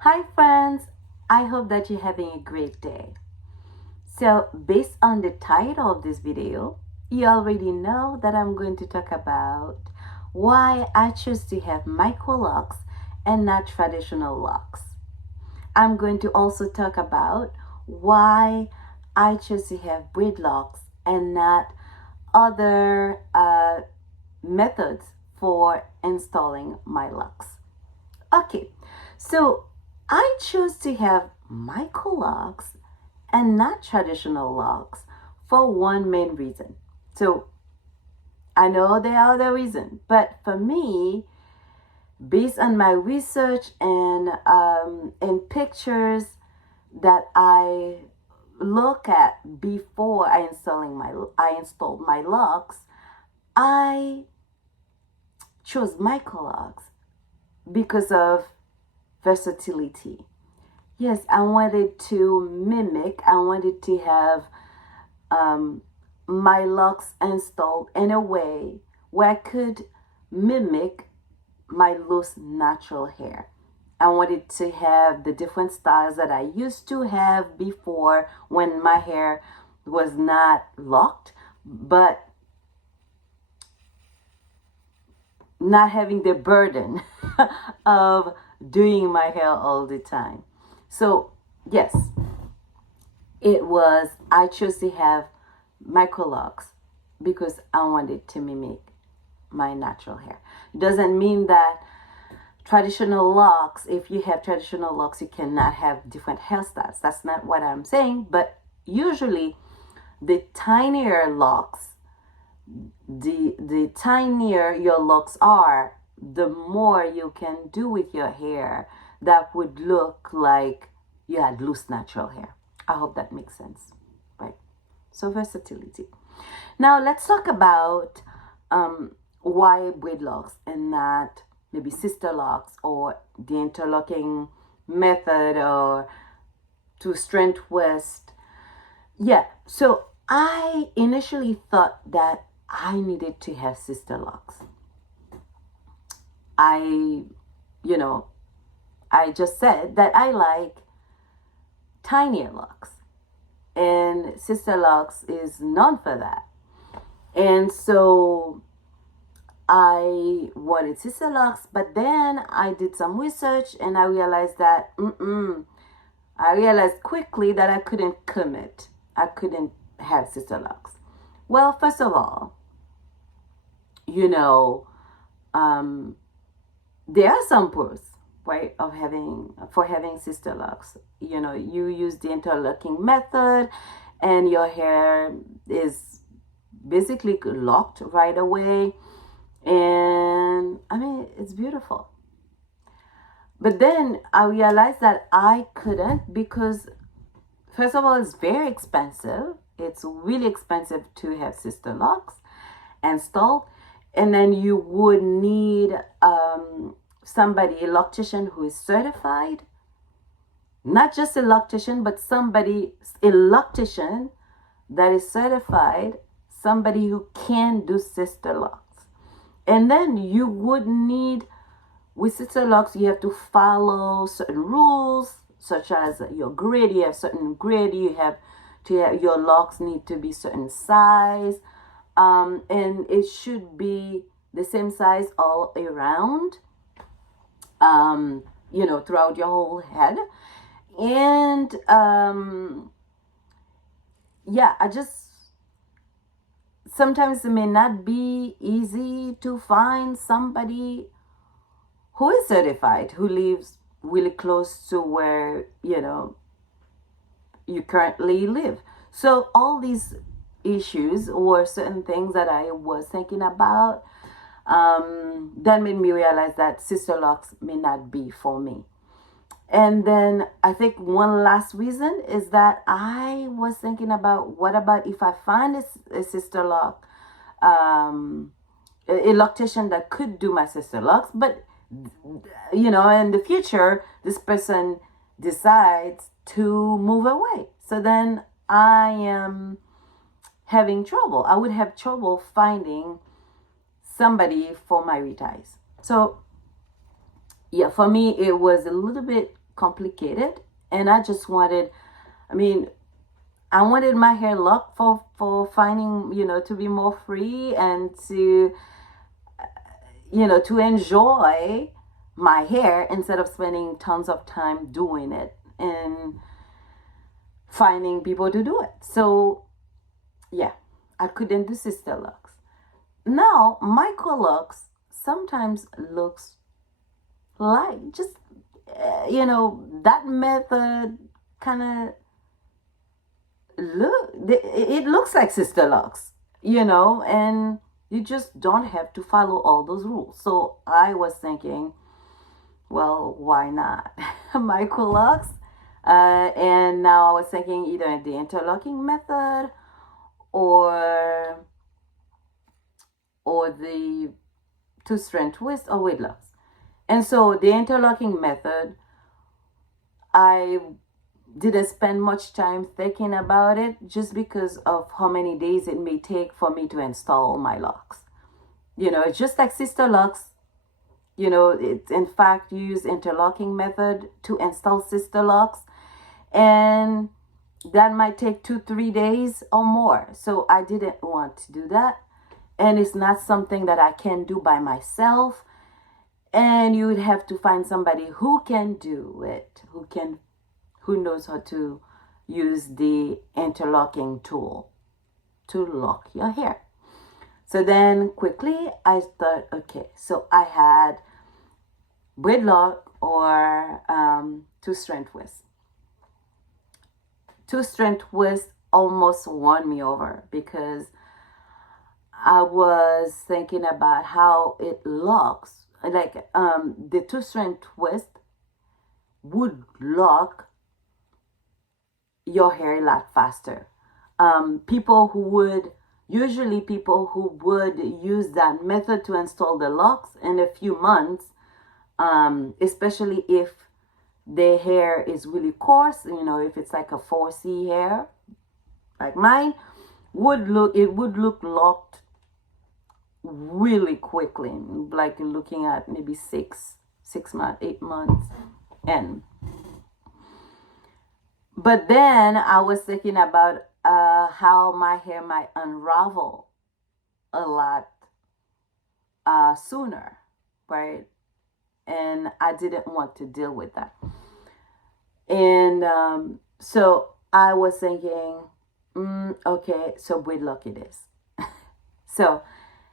Hi friends, I hope that you're having a great day. So based on the title of this video, you already know that I'm going to talk about why I choose to have microlocs and not traditional locks. I'm going to also talk about why I choose to have braidlocs and not other methods for installing my locks. Okay, so I chose to have micro locks and not traditional locks for one main reason. So I know there are other reasons, but for me, based on my research and pictures that I look at before I installed my locks, I chose micro locks because of versatility. Yes, I wanted to have um, my locks installed in a way where I could mimic my loose natural hair. I wanted to have the different styles that I used to have before when my hair was not locked, but not having the burden of doing my hair all the time. So, yes, I chose to have microlocs because I wanted to mimic my natural hair. It doesn't mean that traditional locks, if you have traditional locks, you cannot have different hairstyles. That's not what I'm saying, but usually the tinier locks, the tinier your locks are, the more you can do with your hair that would look like you had loose natural hair. I hope that makes sense, right? So versatility. Now let's talk about why braid locks and not maybe sister locks or the interlocking method or to strand twist. Yeah, so I initially thought that I needed to have sister locks. I, you know, I just said that I like tinier locks, and sister locks is known for that. And so I wanted sister locks, but then I did some research and I realized that I realized quickly that I couldn't commit. I couldn't have sister locks. Well, first of all, you know, um, there are some pros, right, of having sister locks. You know, you use the interlocking method, and your hair is basically locked right away, and I mean it's beautiful. But then I realized that I couldn't because first of all, it's very expensive. It's really expensive to have sister locks installed, and then you would need somebody, a loctician who is certified, not just a loctician, but a loctician that is certified, somebody who can do sister locks. And then you would need, with sister locks, you have to follow certain rules, such as your grid. You have certain grid. You have to have, your locks need to be certain size, and it should be the same size all around. Throughout your whole head. And yeah, I just sometimes it may not be easy to find somebody who is certified, who lives really close to where, you currently live. So all these issues were certain things that I was thinking about. That made me realize that sister locks may not be for me. And then I think one last reason is that I was thinking about what about if I find a sister lock, a loctician that could do my sister locks, but in the future, this person decides to move away. So then I am having trouble. I would have trouble finding somebody for my reties. So yeah, for me, it was a little bit complicated. And I just wanted, I mean, I wanted my hair locked for finding, to be more free and to, to enjoy my hair instead of spending tons of time doing it and finding people to do it. So yeah, I couldn't do sister locks. Now microlocs sometimes looks like just that method kind of it looks like sister locks, and you just don't have to follow all those rules. So I was thinking, well, why not microlocs? And now I was thinking either the interlocking method or the two-strand twist or braidlocs. And so the interlocking method, I didn't spend much time thinking about it just because of how many days it may take for me to install my locks. It's just like sister locks. It in fact use interlocking method to install sister locks, and that might take 2-3 days or more. So I didn't want to do that, and it's not something that I can do by myself. And you would have to find somebody who can do it, who knows how to use the interlocking tool to lock your hair. So then quickly I thought, okay, so I had braidloc or two-strand twist. Two-strand twist almost won me over because I was thinking about how it locks. Like the two-strand twist would lock your hair a lot faster. People who would use that method to install the locks in a few months, especially if their hair is really coarse, if it's like a 4C hair like mine, would look locked really quickly, like looking at maybe 6 months, 8 months. But then I was thinking about how my hair might unravel a lot sooner, right? And I didn't want to deal with that. And so I was thinking, okay, so braidloc it is. So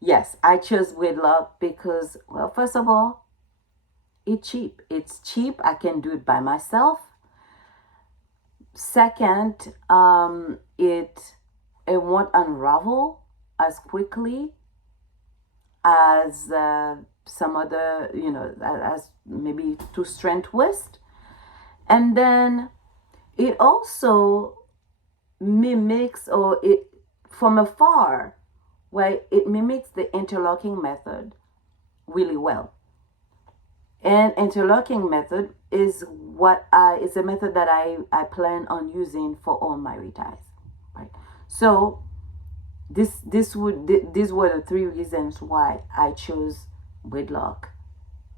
yes, I chose braidloc because, well, first of all, it's cheap. It's cheap. I can do it by myself. Second, it won't unravel as quickly as some other, as maybe two-strand twist. And then it also mimics, or it from afar, where it mimics the interlocking method really well. And interlocking method is a method that I plan on using for all my reties, right? So these were the 3 reasons why I chose braidloc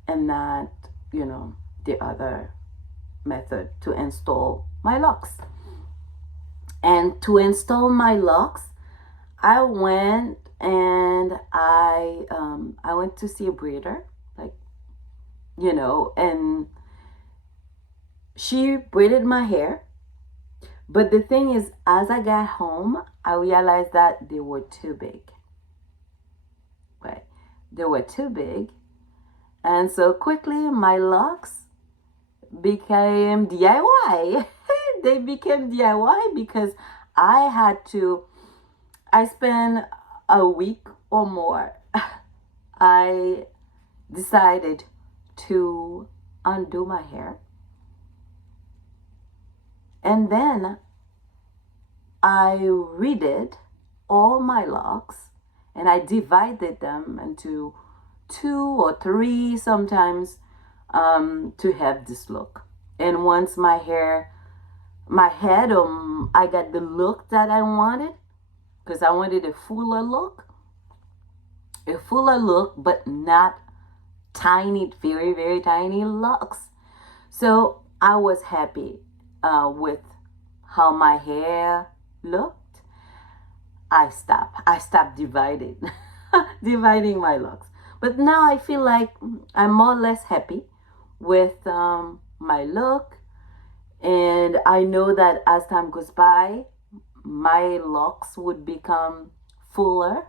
and not, the other method to install my locks. And to install my locks, I went and I went to see a braider, and she braided my hair. But the thing is, as I got home, I realized that they were too big. Right? They were too big. And so quickly my locks became DIY. They became DIY because I spent a week or more. I decided to undo my hair. And then I redid all my locks and I divided them into 2 or 3 sometimes to have this look. And once my head, I got the look that I wanted, because I wanted a fuller look, but not tiny, very, very tiny locks. So I was happy with how my hair looked. I stopped dividing dividing my locks. But now I feel like I'm more or less happy with my look, and I know that as time goes by my locks would become fuller.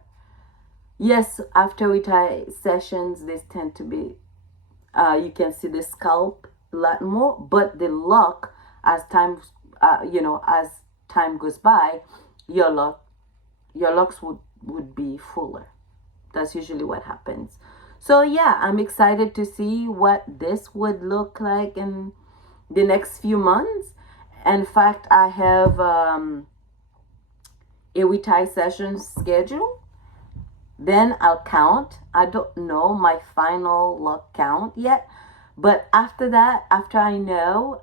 Yes, after retire sessions they tend to be you can see the scalp a lot more, but the lock, as time as time goes by, your locks would be fuller. That's usually what happens. So yeah, I'm excited to see what this would look like in the next few months. In fact, I have a retire session schedule. Then I'll count. I don't know my final lock count yet, but after that, after I know,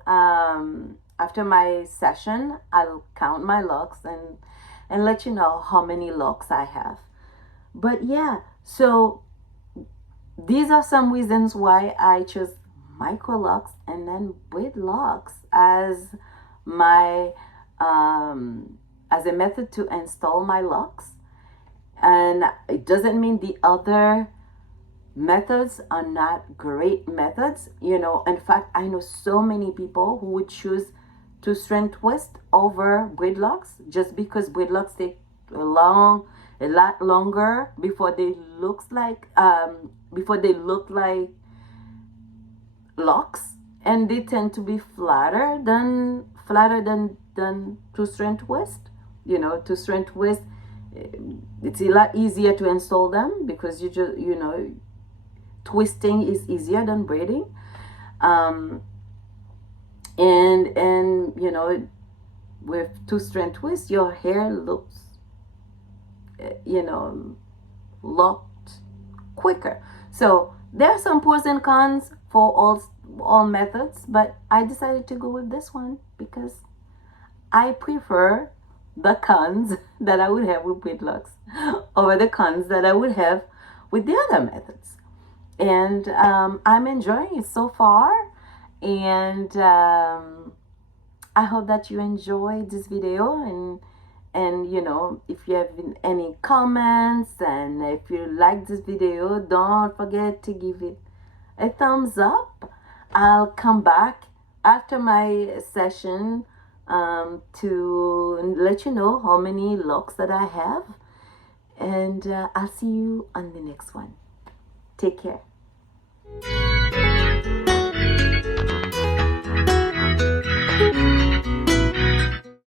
after my session, I'll count my locks and let you know how many locks I have. But yeah, so these are some reasons why I chose microlocs and then braidlocs as my as a method to install my locks. And it doesn't mean the other methods are not great methods. In fact, I know so many people who would choose to strength twist over braidlocks just because braidlocks take a lot longer before they look like locks, and they tend to be flatter than to strength twist. To strength twist, it's a lot easier to install them because you just twisting is easier than braiding. And with two strand twist your hair looks locked quicker. So there are some pros and cons for all methods, but I decided to go with this one because I prefer the cons that I would have with braidlocks over the cons that I would have with the other methods. And I'm enjoying it so far. And I hope that you enjoyed this video. And if you have any comments and if you like this video, don't forget to give it a thumbs up. I'll come back after my session to let you know how many locks that I have. And I'll see you on the next one. Take care.